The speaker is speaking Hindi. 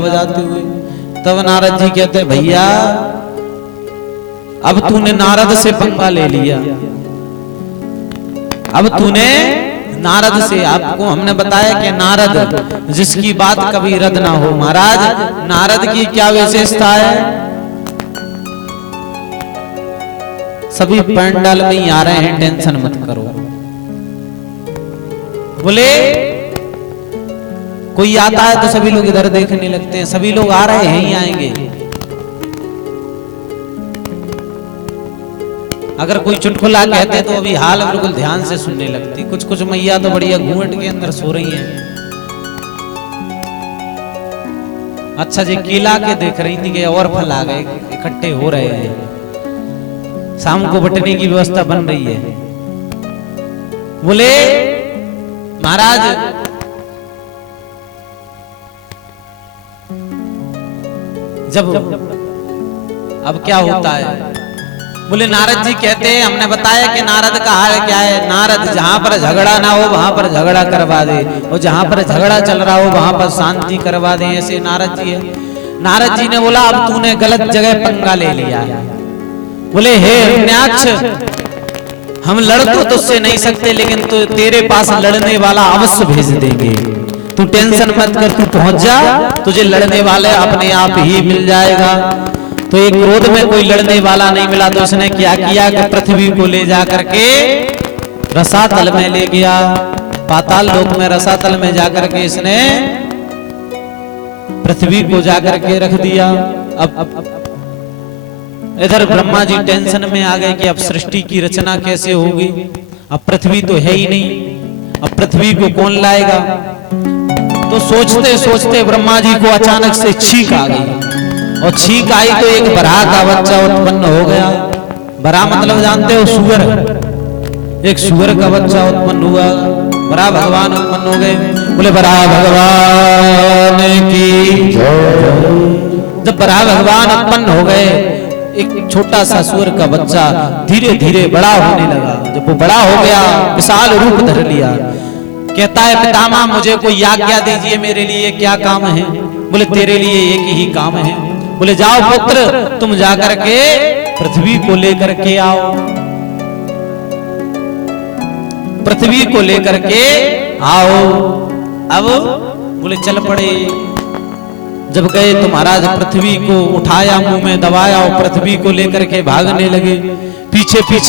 बजाते हुए। तब नारद जी कहते भैया अब तूने नारद से पंगा ले लिया, अब तूने नारद से, आपको हमने बताया कि नारद जिसकी बात कभी रद्द ना हो। महाराज नारद की क्या विशेषता है? सभी पंडाल में ही आ रहे हैं, टेंशन मत करो। बोले कोई आता है तो सभी लोग इधर देखने लगते हैं, सभी लोग आ रहे हैं ही आएंगे। अगर कोई चुटकुला कहते तो अभी हाल बिल्कुल ध्यान से सुनने लगती। कुछ कुछ मैया तो बढ़िया घूंघट के अंदर सो रही हैं। अच्छा जी केला के देख रही थी कि और फल आ गए, इकट्ठे हो रहे हैं, शाम को बटने की व्यवस्था बन रही है। बोले महाराज जब अब क्या होता है? बोले नारद जी कहते हैं हमने बताया कि नारद का हाल क्या है। नारद जहां पर झगड़ा ना हो वहां पर झगड़ा करवा दे, और जहां पर झगड़ा चल रहा हो वहां पर शांति करवा दे, ऐसे नारद जी है। नारद जी ने बोला अब तूने गलत जगह पंगा ले लिया है। बोले हे हिरण्याक्ष हम लड़ तो तुझसे नहीं सकते, लेकिन तो तेरे पास लड़ने वाला अवश्य भेज देंगे, तू टेंशन मत कर, तू पहुंच जा, तुझे लड़ने वाले अपने आप ही मिल जाएगा। तो एक क्रोध में कोई लड़ने वाला नहीं मिला, तो उसने क्या किया कि पृथ्वी को ले जा करके रसातल में ले गया, पाताल लोक में रसातल में जाकर के इसने पृथ्वी को जाकर के रख दिया। अब इधर ब्रह्मा जी टेंशन में आ गए कि अब सृष्टि की रचना कैसे होगी, अब पृथ्वी तो है ही नहीं, अब पृथ्वी को कौन लाएगा। तो सोचते सोचते ब्रह्मा जी को अचानक से छींक आ गई, और छींक आई तो एक बराह का बच्चा उत्पन्न हो गया। बराह मतलब जानते हो सुअर, एक सुअर का बच्चा उत्पन्न हुआ। बराह भगवान उत्पन्न हो गए। बोले बराह भगवान की जय। जब बराह भगवान उत्पन्न हो गए, एक छोटा सा सुअर का बच्चा धीरे धीरे बड़ा होने लगा। जब वो बड़ा हो गया, विशाल रूप धर लिया, कहता है पितामह मुझे कोई आज्ञा दीजिए, मेरे लिए क्या काम है? बोले तेरे लिए एक ही काम है। बोले जाओ पुत्र तुम जाकर के पृथ्वी को लेकर के आओ, पृथ्वी को लेकर के आओ। अब बोले चल पड़े। जब गए तो महाराज पृथ्वी को उठाया, मुंह में दबाया और पृथ्वी को लेकर के भागने लगे। पीछे पीछे